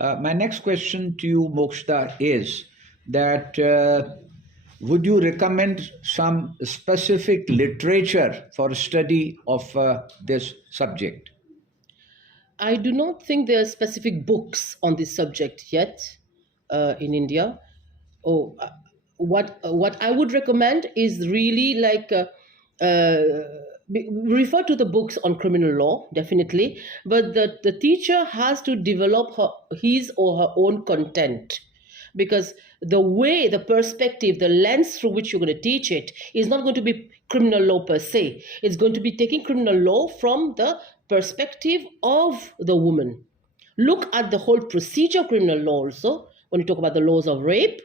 My next question to you, Mokshda, is that would you recommend some specific literature for study of this subject? I do not think there are specific books on this subject yet in India. Oh, what I would recommend is really like refer to the books on criminal law, definitely, but the teacher has to develop his or her own content, because the way, the perspective, the lens through which you're going to teach it is not going to be criminal law per se. It's going to be taking criminal law from the perspective of the woman. Look at the whole procedure of criminal law also when you talk about the laws of rape,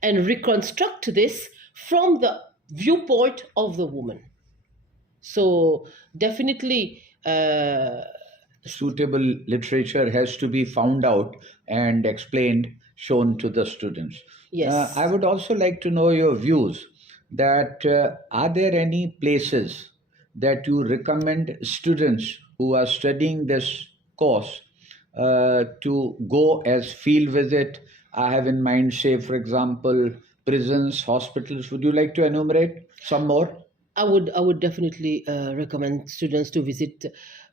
and reconstruct this from the viewpoint of the woman. So definitely suitable literature has to be found out and explained, shown to the students. Yes. I would also like to know your views that are there any places that you recommend students who are studying this course to go as field visit? I have in mind, say, for example, prisons, hospitals. Would you like to enumerate some more? I would definitely recommend students to visit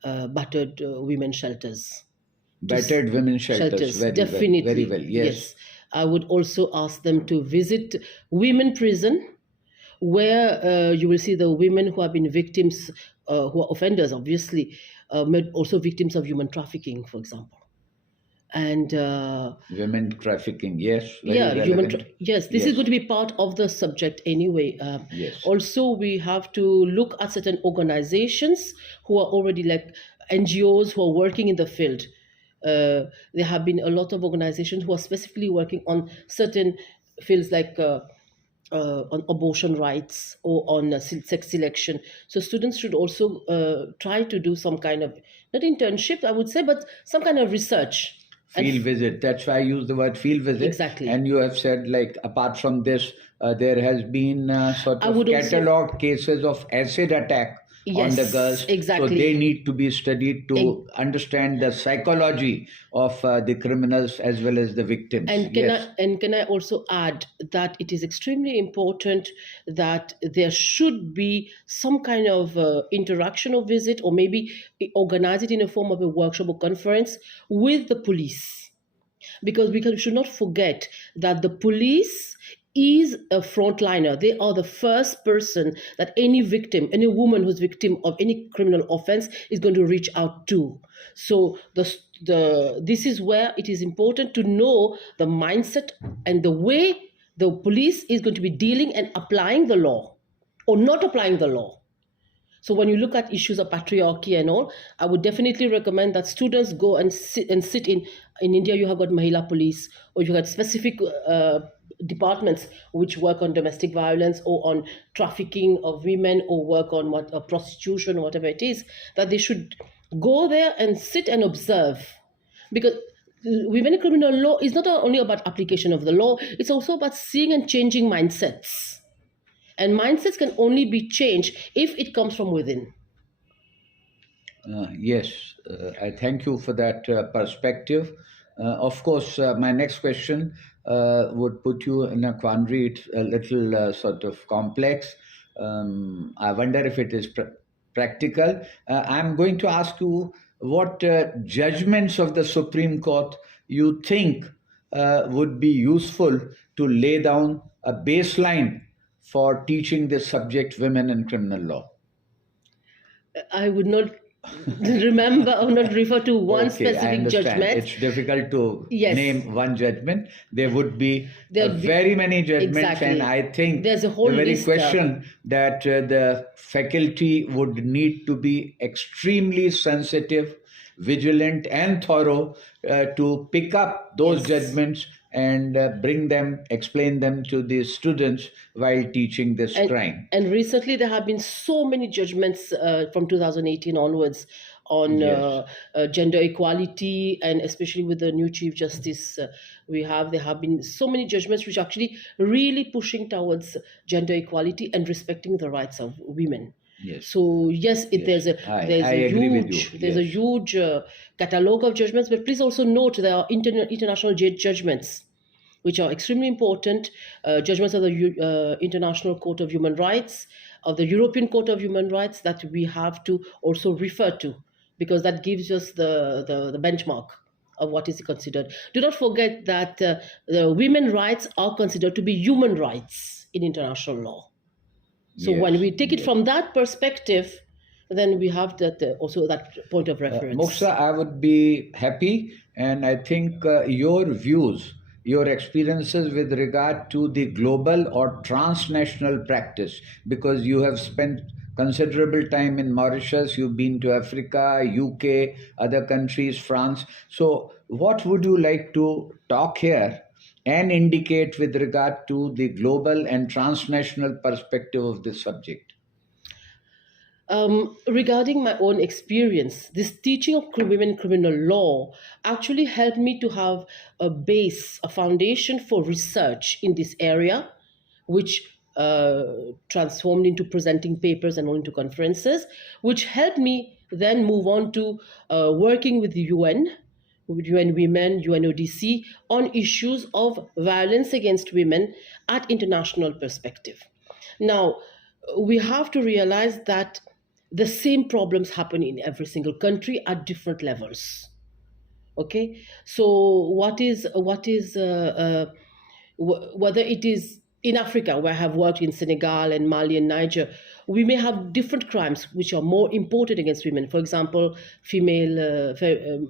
battered women shelters. Battered women shelters. Very definitely. Well, very well. Yes. I would also ask them to visit women prison, where you will see the women who have been victims, who are offenders, obviously, also victims of human trafficking, for example. And women trafficking, yes. Yes, this is going to be part of the subject anyway. Yes. Also, we have to look at certain organizations who are already like NGOs who are working in the field. There have been a lot of organizations who are specifically working on certain fields, like on abortion rights or on sex selection. So students should also try to do some kind of, not internship, I would say, but some kind of research. Field visit. That's why I use the word field visit. Exactly. And you have said, like, apart from this, there has been sort of catalogued cases of acid attack on the girls. Exactly. So they need to be studied to understand the psychology of the criminals as well as the victims. And can I also add that it is extremely important that there should be some kind of interaction or visit, or maybe organize it in a form of a workshop or conference with the police, because we should not forget that the police is a frontliner. They are the first person that any victim, any woman who's victim of any criminal offense is going to reach out to. So this is where it is important to know the mindset and the way the police is going to be dealing and applying the law or not applying the law. So when you look at issues of patriarchy and all, I would definitely recommend that students go and sit in India. You have got Mahila police, or you have specific departments which work on domestic violence or on trafficking of women, or work on prostitution or whatever it is, that they should go there and sit and observe. Because women in criminal law is not only about application of the law, it's also about seeing and changing mindsets. And mindsets can only be changed if it comes from within. Yes, I thank you for that perspective. Of course, my next question would put you in a quandary. It's a little sort of complex. I wonder if it is practical. I'm going to ask you what judgments of the Supreme Court you think would be useful to lay down a baseline for teaching this subject, women in criminal law. I would not remember or not refer to one specific judgment. It's difficult to name one judgment. There would be very many judgments. Exactly. And I think there's a whole very question that the faculty would need to be extremely sensitive, vigilant and thorough to pick up those judgments and explain them to the students while teaching this crime. And recently there have been so many judgments from 2018 onwards on gender equality, and especially with the new Chief Justice there have been so many judgments which are actually really pushing towards gender equality and respecting the rights of women. Yes. So yes, Yes. I agree with you. There's a Yes. huge catalogue of judgments, but please also note there are international judgments which are extremely important. Judgments of the International Court of Human Rights, of the European Court of Human Rights, that we have to also refer to, because that gives us the benchmark of what is considered. Do not forget that the women's rights are considered to be human rights in international law. So Yes. when we take it Yes. from that perspective, then we have that also that point of reference. Mokshda, I would be happy, and I think your views, your experiences with regard to the global or transnational practice, because you have spent considerable time in Mauritius, you've been to Africa, UK, other countries, France. So, what would you like to talk here and indicate with regard to the global and transnational perspective of this subject? Regarding my own experience, this teaching of women criminal law actually helped me to have a base, a foundation for research in this area, which transformed into presenting papers and on into conferences, which helped me then move on to working with the UN, with UN Women, UNODC, on issues of violence against women at international perspective. Now, we have to realize that the same problems happen in every single country at different levels. Okay, so whether it is in Africa, where I have worked in Senegal and Mali and Niger, we may have different crimes which are more important against women. For example, female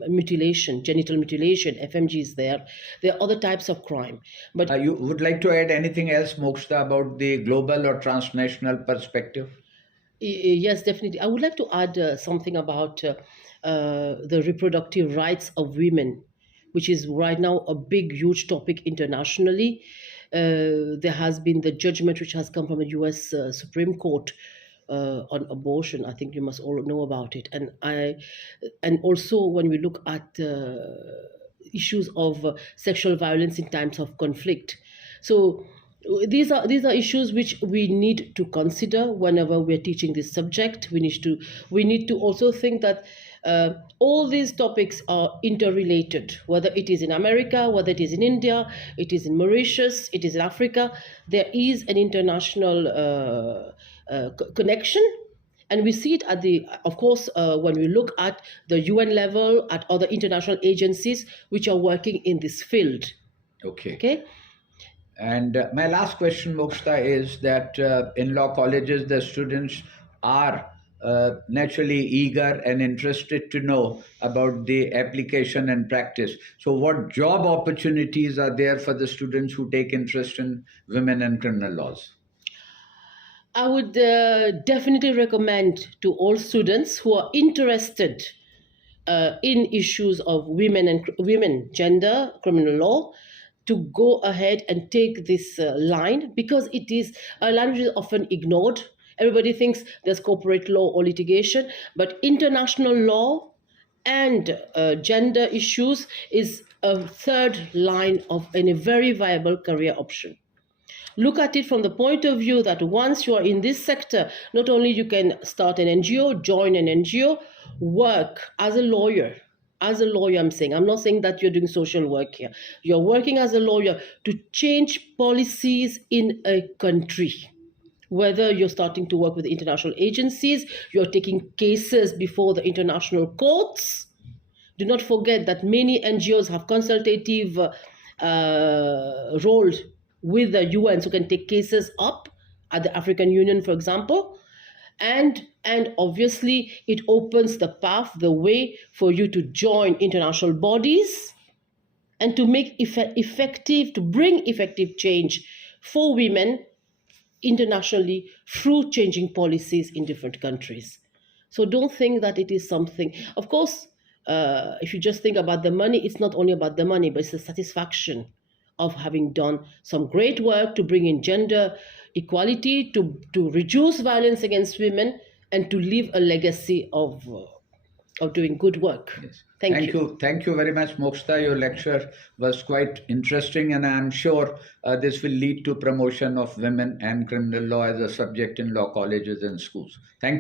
mutilation, genital mutilation, FMG is there. There are other types of crime. But You would like to add anything else, Mokshda, about the global or transnational perspective? yes, definitely. I would like to add something about the reproductive rights of women, which is right now a big, huge topic internationally. There has been the judgment which has come from the US Supreme Court on abortion. I think you must all know about it. And also when we look at issues of sexual violence in times of conflict. So these are issues which we need to consider whenever we're teaching this subject. We need to also think that all these topics are interrelated, whether it is in America, whether it is in India, it is in Mauritius, it is in Africa. There is an international connection. And we see it at of course, when we look at the UN level, at other international agencies which are working in this field. Okay. And my last question, Mokshda, is that in law colleges, the students are naturally eager and interested to know about the application and practice. So, what job opportunities are there for the students who take interest in women and criminal laws? I would definitely recommend to all students who are interested in issues of women, gender, criminal law, to go ahead and take this line, because it is a line which is often ignored. Everybody thinks there's corporate law or litigation, but international law and gender issues is a third line of a very viable career option. Look at it from the point of view that once you are in this sector, not only you can start an NGO, join an NGO, work as a lawyer. As a lawyer, I'm not saying that you're doing social work here. You're working as a lawyer to change policies in a country. Whether you're starting to work with international agencies, you're taking cases before the international courts. Do not forget that many NGOs have consultative role with the UN, so can take cases up at the African Union, for example. And obviously it opens the path, the way for you to join international bodies and to make to bring effective change for women internationally through changing policies in different countries. So don't think that it is something, of course, if you just think about the money, it's not only about the money, but it's the satisfaction of having done some great work to bring in gender equality, to reduce violence against women, and to leave a legacy of doing good work. Yes. Thank you. Thank you very much, Mokshda. Your lecture was quite interesting, and I'm sure this will lead to promotion of women and criminal law as a subject in law colleges and schools. Thank you.